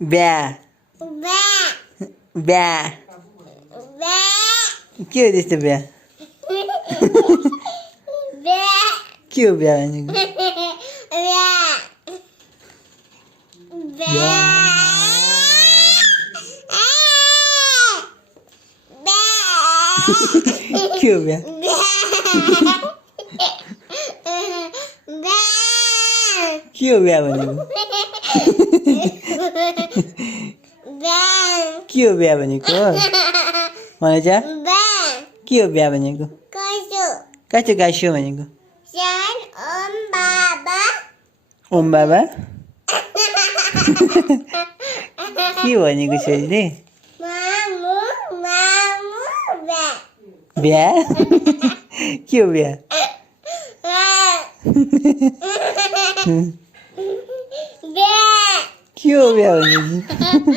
Bea. Bea. के हो त्यस्तो बिहा के हो बिहा भनेको के हो बिहा के हो बिहा भनेको के हो बिहा भनेको भनेछ के हो बिहा भनेको काचो गाइसो भनेको ओम बाबा के भनेको छोरीले बिहा के हो बिहा के हो बिहा भनेको